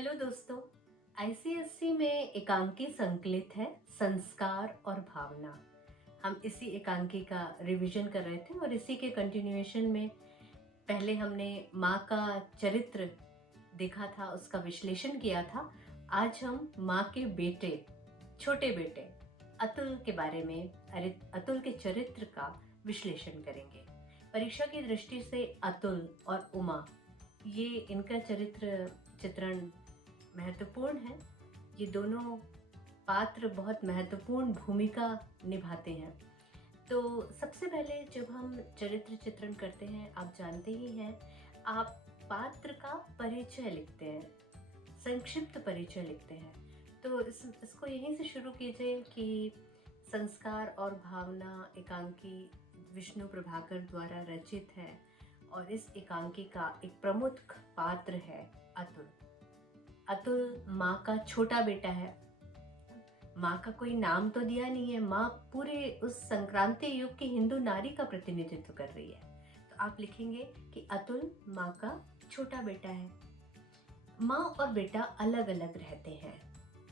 Hello दोस्तों। ICSC में एकांकी संकलित है संस्कार और भावना। हम इसी एकांकी का रिवीजन कर रहे थे और इसी के कंटिन्यूएशन में पहले हमने माँ का चरित्र देखा था, उसका विश्लेषण किया था। आज हम माँ के बेटे, छोटे बेटे अतुल के बारे में, अतुल के चरित्र का विश्लेषण करेंगे। परीक्षा की दृष्टि से अतुल और उमा, ये इनका चरित्र चित्रण महत्वपूर्ण है। ये दोनों पात्र बहुत महत्वपूर्ण भूमिका निभाते हैं। तो सबसे पहले जब हम चरित्र चित्रण करते हैं, आप जानते ही हैं, आप पात्र का परिचय लिखते हैं, संक्षिप्त परिचय लिखते हैं। तो इसको यहीं से शुरू कीजिए कि संस्कार और भावना एकांकी विष्णु प्रभाकर द्वारा रचित है और इस एकांकी का एक प्रमुख पात्र है अतुल। अतुल माँ का छोटा बेटा है। माँ का कोई नाम तो दिया नहीं है, माँ पूरे उस संक्रांति युग की हिंदू नारी का प्रतिनिधित्व कर रही है। तो आप लिखेंगे कि अतुल माँ का छोटा बेटा है। माँ और बेटा अलग अलग रहते हैं।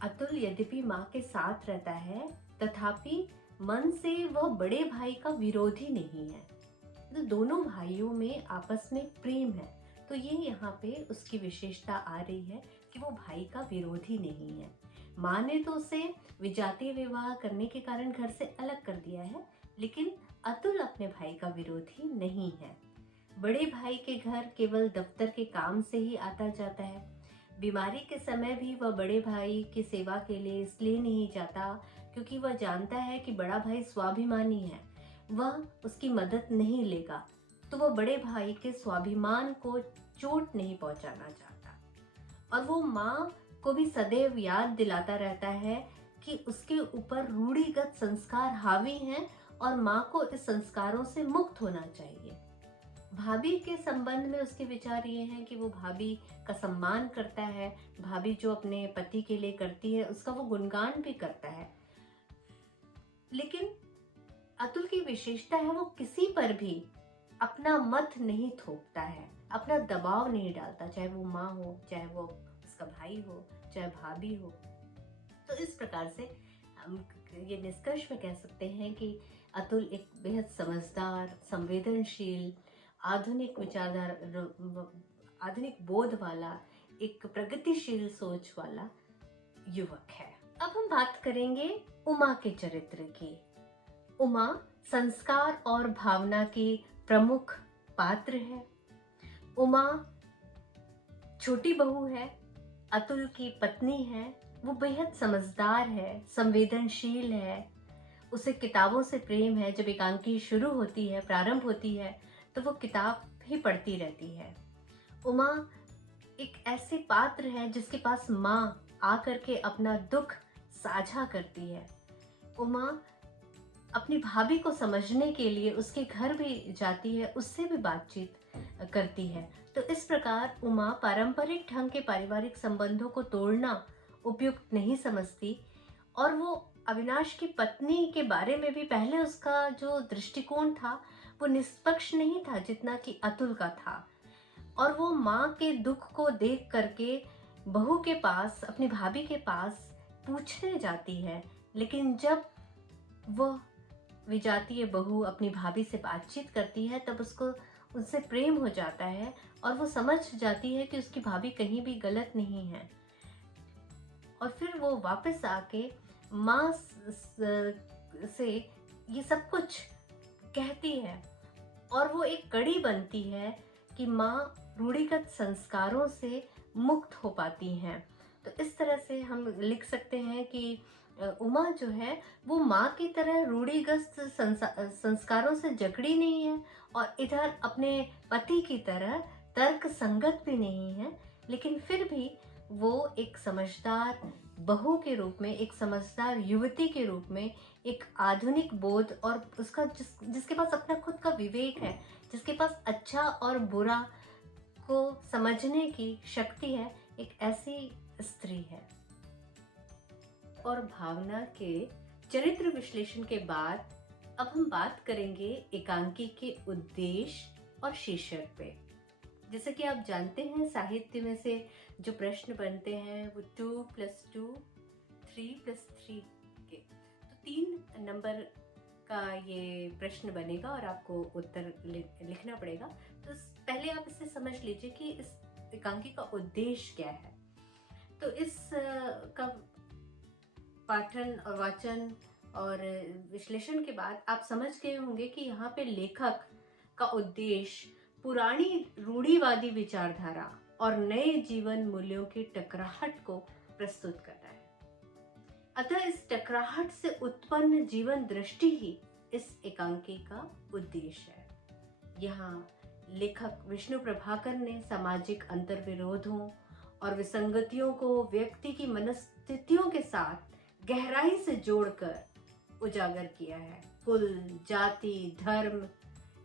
अतुल यद्यपि माँ के साथ रहता है, तथापि मन से वह बड़े भाई का विरोधी नहीं है। तो दोनों भाइयों में आपस में प्रेम है। तो ये यहाँ पे उसकी विशेषता आ रही है कि वो भाई का विरोधी नहीं है। माँ ने तो उसे विजातीय विवाह करने के कारण घर से अलग कर दिया है, लेकिन अतुल अपने भाई का विरोधी नहीं है। बड़े भाई के घर केवल दफ्तर के काम से ही आता जाता है। बीमारी के समय भी वह बड़े भाई की सेवा के लिए इसलिए नहीं जाता क्योंकि वह जानता है कि बड़ा भाई स्वाभिमानी है, वह उसकी मदद नहीं लेगा। तो वह बड़े भाई के स्वाभिमान को चोट नहीं पहुंचाना चाहता। और वो माँ को भी सदैव याद दिलाता रहता है कि उसके ऊपर रूढ़िगत संस्कार हावी हैं और माँ को इस संस्कारों से मुक्त होना चाहिए। भाभी के संबंध में उसके विचार ये हैं कि वो भाभी का सम्मान करता है, भाभी जो अपने पति के लिए करती है उसका वो गुणगान भी करता है। लेकिन अतुल की विशेषता है, वो किसी पर भी अपना मत नहीं थोपता है, अपना दबाव नहीं डालता, चाहे वो माँ हो, चाहे वो उसका भाई हो, चाहे भाभी हो। तो इस प्रकार से हम ये निष्कर्ष में कह सकते हैं कि अतुल एक बेहद समझदार, संवेदनशील, आधुनिक विचारधारा, आधुनिक बोध वाला, एक प्रगतिशील सोच वाला युवक है। अब हम बात करेंगे उमा के चरित्र की। उमा संस्कार और भावना की प्रमुख पात्र है। उमा छोटी बहू है, अतुल की पत्नी है। वो बेहद समझदार है, संवेदनशील है, उसे किताबों से प्रेम है। जब एकांकी शुरू होती है, प्रारंभ होती है, तो वो किताब ही पढ़ती रहती है। उमा एक ऐसे पात्र है जिसके पास माँ आकर के अपना दुख साझा करती है। उमा अपनी भाभी को समझने के लिए उसके घर भी जाती है, उससे भी बातचीत करती है। तो इस प्रकार उमा पारंपरिक ढंग के पारिवारिक संबंधों को तोड़ना उपयुक्त नहीं समझती और वो अविनाश की पत्नी के बारे में भी पहले उसका जो दृष्टिकोण था वो निष्पक्ष नहीं था जितना कि अतुल का था। और वो माँ के दुख को देख करके बहू के पास, अपनी भाभी के पास पूछने जाती है, लेकिन जब वह विजातीय बहू अपनी भाभी से बातचीत करती है तब उसको उनसे प्रेम हो जाता है और वो समझ जाती है कि उसकी भाभी कहीं भी गलत नहीं है। और फिर वो वापस आके माँ से ये सब कुछ कहती है और वो एक कड़ी बनती है कि माँ रूढ़िगत संस्कारों से मुक्त हो पाती हैं। तो इस तरह से हम लिख सकते हैं कि उमा जो है वो माँ की तरह रूढ़िगत संस्कारों से जकड़ी नहीं है और इधर अपने पति की तरह तर्क संगत भी नहीं है, लेकिन फिर भी वो एक समझदार बहू के रूप में, एक समझदार युवती के रूप में, एक आधुनिक बोध और उसका जिसके पास अपना खुद का विवेक है, जिसके पास अच्छा और बुरा को समझने की शक्ति है, एक ऐसी स्त्री है। और भावना के चरित्र विश्लेषण के बाद अब हम बात करेंगे एकांकी के उद्देश्य और शीर्षक पे। जैसे कि आप जानते हैं, साहित्य में से जो प्रश्न बनते हैं वो 2+2 3+3 के, तो 3 नंबर का ये प्रश्न बनेगा और आपको उत्तर लिखना पड़ेगा। तो पहले आप इसे समझ लीजिए कि इस एकांकी का उद्देश्य क्या है। तो इस का पाठन और वाचन और विश्लेषण के बाद आप समझ गए होंगे कि यहाँ पे लेखक का उद्देश्य पुरानी रूढ़िवादी विचारधारा और नए जीवन मूल्यों की टकराहट को प्रस्तुत करना है। अतः इस टकराहट से उत्पन्न जीवन दृष्टि ही इस एकांकी का उद्देश्य है। यहाँ लेखक विष्णु प्रभाकर ने सामाजिक अंतर्विरोधों और विसंगतियों को व्यक्ति की मनस्थितियों के साथ गहराई से जोड़कर उजागर किया है। कुल, जाति, धर्म,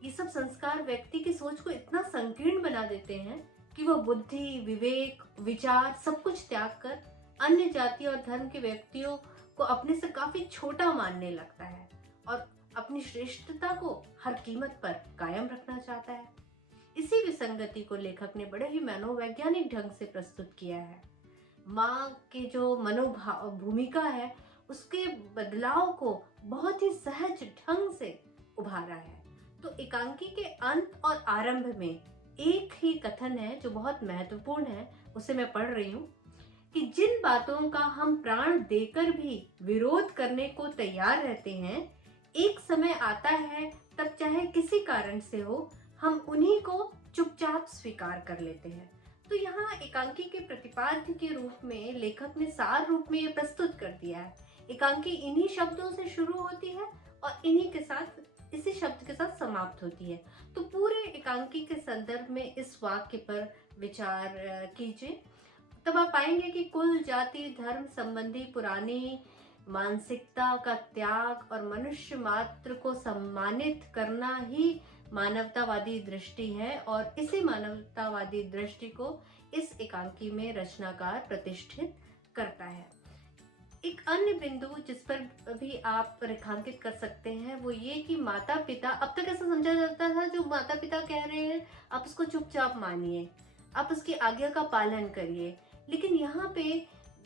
ये सब संस्कार व्यक्ति की सोच को इतना संकीर्ण बना देते हैं कि वह बुद्धि, विवेक, विचार सब कुछ त्याग कर अन्य जाति और धर्म के व्यक्तियों को अपने से काफी छोटा मानने लगता है और अपनी श्रेष्ठता को हर कीमत पर कायम रखना चाहता है। इसी विसंगति को लेखक ने बड़े ही मनोवैज्ञानिक ढंग से प्रस्तुत किया है। माँ के जो मनोभाव भूमिका है उसके बदलाव को बहुत ही सहज ढंग से उभारा है। तो एकांकी के अंत और आरंभ में एक ही कथन है जो बहुत महत्वपूर्ण है, उसे मैं पढ़ रही हूँ कि जिन बातों का हम प्राण देकर भी विरोध करने को तैयार रहते हैं, एक समय आता है तब चाहे किसी कारण से हो, हम उन्हीं को चुपचाप स्वीकार कर लेते हैं। तो यहाँ एकांकी के प्रतिपाद्य के रूप में लेखक ने सार रूप में ये प्रस्तुत कर दिया है। एकांकी इन्हीं शब्दों से शुरू होती है और इन्हीं के साथ, इसी शब्द के साथ समाप्त होती है। तो पूरे एकांकी के संदर्भ में इस वाक्य पर विचार कीजिए, तब आप पाएंगे कि कुल, जाति, धर्म संबंधी पुरानी मानसिकता का त्याग और मनुष्य मात्र को सम्मानित करना ही मानवतावादी दृष्टि है और इसी मानवतावादी दृष्टि को इस एकांकी में रचनाकार प्रतिष्ठित करता है। एक अन्य बिंदु जिस पर भी आप रेखांकित कर सकते हैं वो ये कि माता पिता, अब तक ऐसा समझा जाता था जो माता पिता कह रहे हैं आप उसको चुपचाप मानिए, आप उसकी आज्ञा का पालन करिए। लेकिन यहाँ पे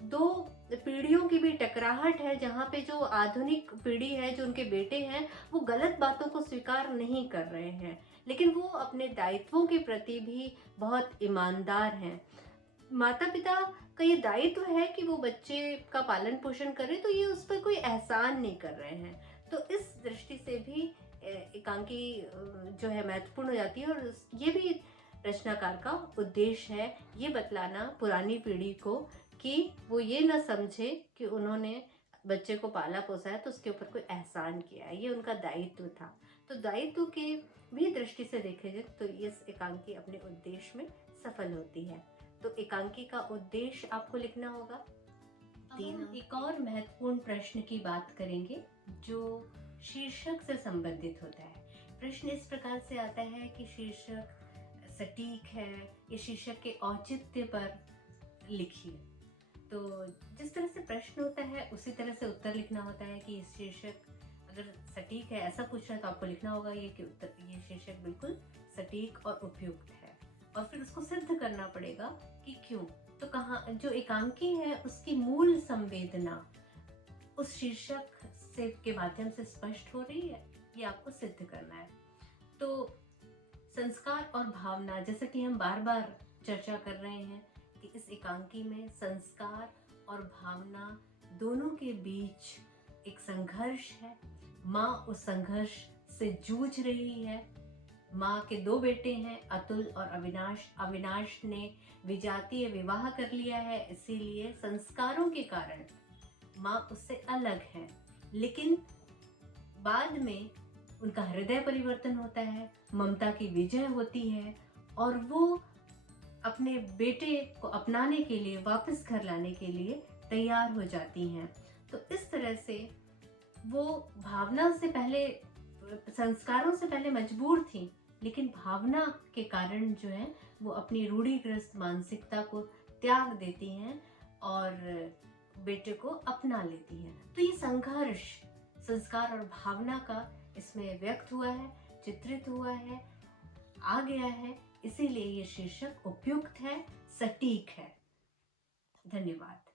दो पीढ़ियों की भी टकराहट है, जहाँ पे जो आधुनिक पीढ़ी है, जो उनके बेटे हैं, वो गलत बातों को स्वीकार नहीं कर रहे हैं, लेकिन वो अपने दायित्वों के प्रति भी बहुत ईमानदार हैं। माता पिता का ये दायित्व है कि वो बच्चे का पालन पोषण करें, तो ये उस पर कोई एहसान नहीं कर रहे हैं। तो इस दृष्टि से भी एकांकी जो है महत्वपूर्ण हो जाती है और ये भी रचनाकार का उद्देश्य है ये बतलाना पुरानी पीढ़ी को कि वो ये ना समझे कि उन्होंने बच्चे को पाला पोसा है तो उसके ऊपर कोई एहसान किया है, ये उनका दायित्व था। तो दायित्व के भी दृष्टि से देखे जाए तो इस एकांकी अपने उद्देश्य में सफल होती है। तो एकांकी का उद्देश्य आपको लिखना होगा। अब हम एक और महत्वपूर्ण प्रश्न की बात करेंगे जो शीर्षक से संबंधित होता है। प्रश्न इस प्रकार से आता है कि शीर्षक सटीक है, ये शीर्षक के औचित्य पर लिखिए। तो जिस तरह से प्रश्न होता है उसी तरह से उत्तर लिखना होता है कि शीर्षक अगर सटीक है ऐसा पूछ रहा है तो आपको लिखना होगा ये कि ये शीर्षक बिल्कुल सटीक और उपयुक्त है, और फिर उसको सिद्ध करना पड़ेगा कि क्यों। तो कहाँ जो एकांकी है उसकी मूल संवेदना उस शीर्षक से के माध्यम से स्पष्ट हो रही है, ये आपको सिद्ध करना है। तो संस्कार और भावना, जैसे कि हम बार बार चर्चा कर रहे हैं कि इस एकांकी में संस्कार और भावना दोनों के बीच एक संघर्ष है। माँ उस संघर्ष से जूझ रही है। माँ के दो बेटे हैं, अतुल और अविनाश। अविनाश ने विजातीय विवाह कर लिया है, इसीलिए संस्कारों के कारण माँ उससे अलग है। लेकिन बाद में उनका हृदय परिवर्तन होता है, ममता की विजय होती है और वो अपने बेटे को अपनाने के लिए, वापस घर लाने के लिए तैयार हो जाती हैं। तो इस तरह से वो भावना से पहले, संस्कारों से पहले मजबूर थी, लेकिन भावना के कारण जो है वो अपनी रूढ़िग्रस्त मानसिकता को त्याग देती हैं और बेटे को अपना लेती हैं। तो ये संघर्ष संस्कार और भावना का इसमें व्यक्त हुआ है, चित्रित हुआ है, आ गया है। इसीलिए ये शीर्षक उपयुक्त है, सटीक है। धन्यवाद।